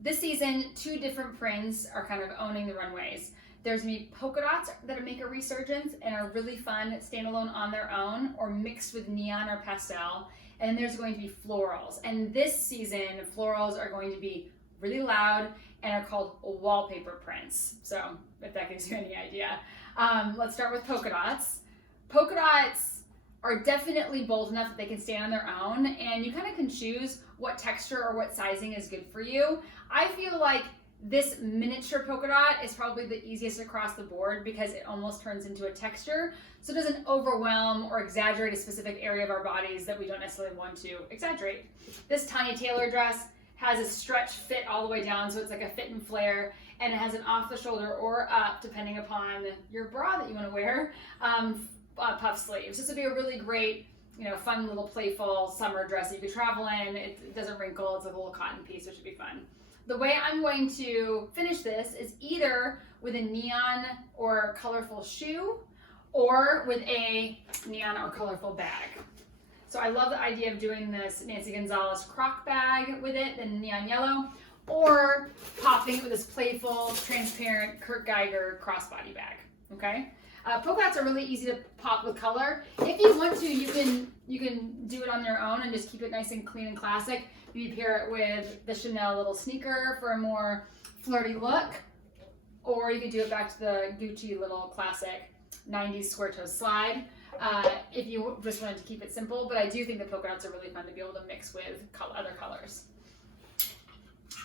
This season, two different prints are kind of owning the runways. There's gonna be polka dots that make a resurgence and are really fun standalone on their own or mixed with neon or pastel. And there's going to be florals. And this season, florals are going to be really loud and are called wallpaper prints. So if that gives you any idea. Let's start with polka dots. Polka dots are definitely bold enough that they can stand on their own, and you kind of can choose what texture or what sizing is good for you. I feel like this miniature polka dot is probably the easiest across the board because it almost turns into a texture, so it doesn't overwhelm or exaggerate a specific area of our bodies that we don't necessarily want to exaggerate. This Tanya Taylor dress has a stretch fit all the way down, so it's like a fit and flare, and it has an off the shoulder or up, depending upon your bra that you want to wear, puff sleeves. This would be a really great, fun little playful summer dress that you could travel in. It doesn't wrinkle, it's like a little cotton piece, which would be fun. The way I'm going to finish this is either with a neon or colorful shoe or with a neon or colorful bag. So I love the idea of doing this Nancy Gonzalez croc bag with it, the neon yellow, or popping it with this playful, transparent Kurt Geiger crossbody bag, okay? Polka dots are really easy to pop with color. If you want to, you can do it on their own and just keep it nice and clean and classic. Maybe pair it with the Chanel little sneaker for a more flirty look, or you could do it back to the Gucci little classic 90s square toe slide if you just wanted to keep it simple. But I do think the polka dots are really fun to be able to mix with other colors.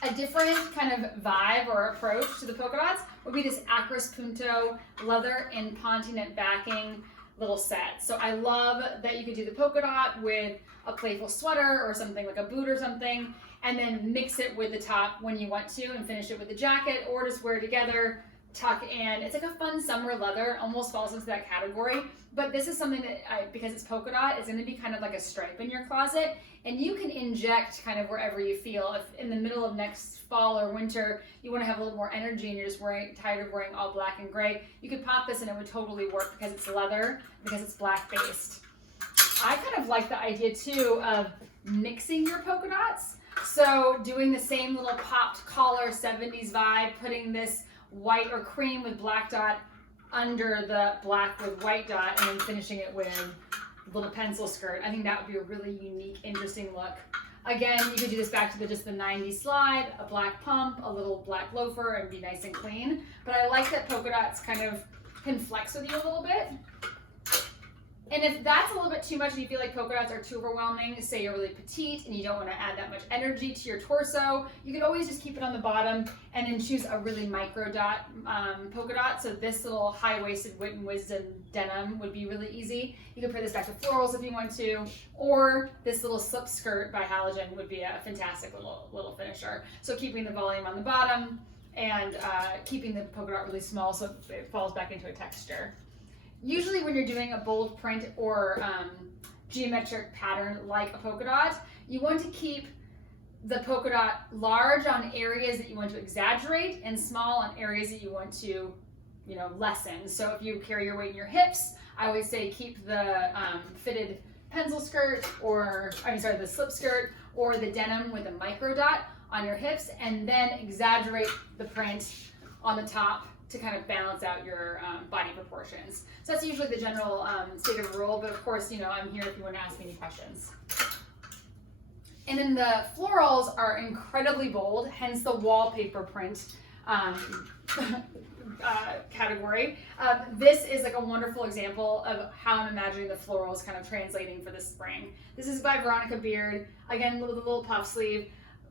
A different kind of vibe or approach to the polka dots would be this Acris Punto leather and pontinet backing little set. So I love that you could do the polka dot with a playful sweater or something like a boot or something, and then mix it with the top when you want to and finish it with the jacket, or just wear it together, tuck in. It's like a fun summer leather, almost falls into that category. But this is something that, because it's polka dot, it's gonna be kind of like a stripe in your closet, and you can inject kind of wherever you feel. If in the middle of next fall or winter, you wanna have a little more energy and you're just tired of wearing all black and gray, you could pop this and it would totally work because it's leather, because it's black based. I kind of like the idea too of mixing your polka dots. So doing the same little popped collar 70s vibe, putting this white or cream with black dot under the black with white dot, and then finishing it with a little pencil skirt. I think that would be a really unique, interesting look. Again, you could do this back to just the 90s slide, a black pump, a little black loafer, and be nice and clean. But I like that polka dots kind of can flex with you a little bit. And if that's a little bit too much and you feel like polka dots are too overwhelming, say you're really petite and you don't want to add that much energy to your torso, you can always just keep it on the bottom and then choose a really micro dot polka dot. So this little high-waisted Wit and Wisdom denim would be really easy. You can pair this back to florals if you want to, or this little slip skirt by Halogen would be a fantastic little finisher. So keeping the volume on the bottom and keeping the polka dot really small so it falls back into a texture. Usually when you're doing a bold print or geometric pattern like a polka dot, you want to keep the polka dot large on areas that you want to exaggerate and small on areas that you want to, lessen. So if you carry your weight in your hips, I always say keep the fitted pencil skirt the slip skirt or the denim with a micro dot on your hips, and then exaggerate the print on the top to kind of balance out your body proportions. So that's usually the general state of the rule, but of course, I'm here if you want to ask me any questions. And then the florals are incredibly bold, hence the wallpaper print category. This is like a wonderful example of how I'm imagining the florals kind of translating for this spring. This is by Veronica Beard, again with a little puff sleeve.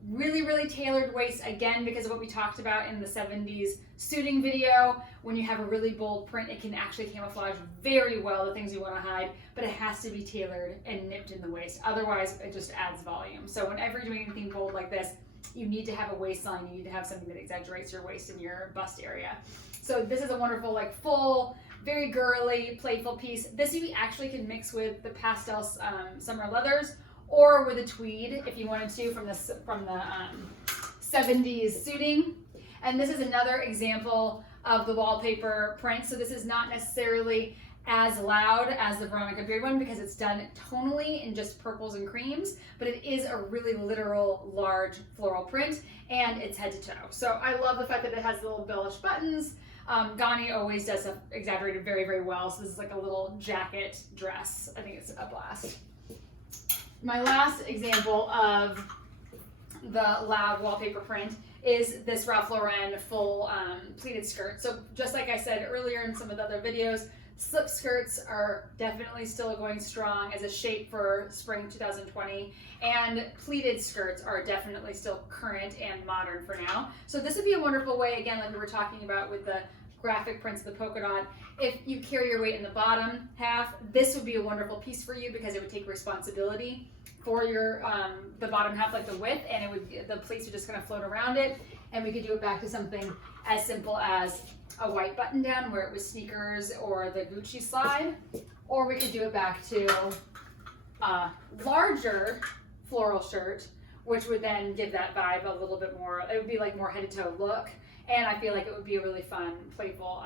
Really, really tailored waist, again, because of what we talked about in the 70s suiting video. When you have a really bold print, it can actually camouflage very well the things you want to hide, but it has to be tailored and nipped in the waist. Otherwise, it just adds volume. So whenever you're doing anything bold like this, you need to have a waistline. You need to have something that exaggerates your waist and your bust area. So this is a wonderful, full, very girly, playful piece. This you actually can mix with the pastel summer leathers, or with a tweed if you wanted to from the 70s suiting. And this is another example of the wallpaper print. So this is not necessarily as loud as the Veronica Beard one because it's done tonally in just purples and creams, but it is a really literal large floral print and it's head to toe. So I love the fact that it has the little bellish buttons. Gani always does exaggerated very, very well. So this is like a little jacket dress. I think it's a blast. My last example of the loud wallpaper print is this Ralph Lauren full pleated skirt. So just like I said earlier in some of the other videos, slip skirts are definitely still going strong as a shape for spring 2020, and pleated skirts are definitely still current and modern for now. So this would be a wonderful way, again, like we were talking about with the graphic prints of the polka dot, if you carry your weight in the bottom half, this would be a wonderful piece for you because it would take responsibility for your the bottom half, like the width, and it would, the pleats would just kind of float around it, and we could do it back to something as simple as a white button down where it was sneakers or the Gucci slide, or we could do it back to a larger floral shirt, which would then give that vibe a little bit more, it would be like more head to toe look, and I feel like it would be a really fun, playful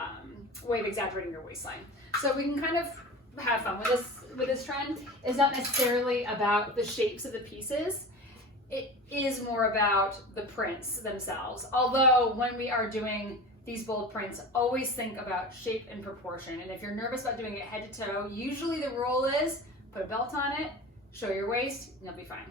way of exaggerating your waistline. So we can kind of have fun with this trend. It's not necessarily about the shapes of the pieces. It is more about the prints themselves. Although when we are doing these bold prints, always think about shape and proportion. And if you're nervous about doing it head to toe, usually the rule is put a belt on it, show your waist, and you'll be fine.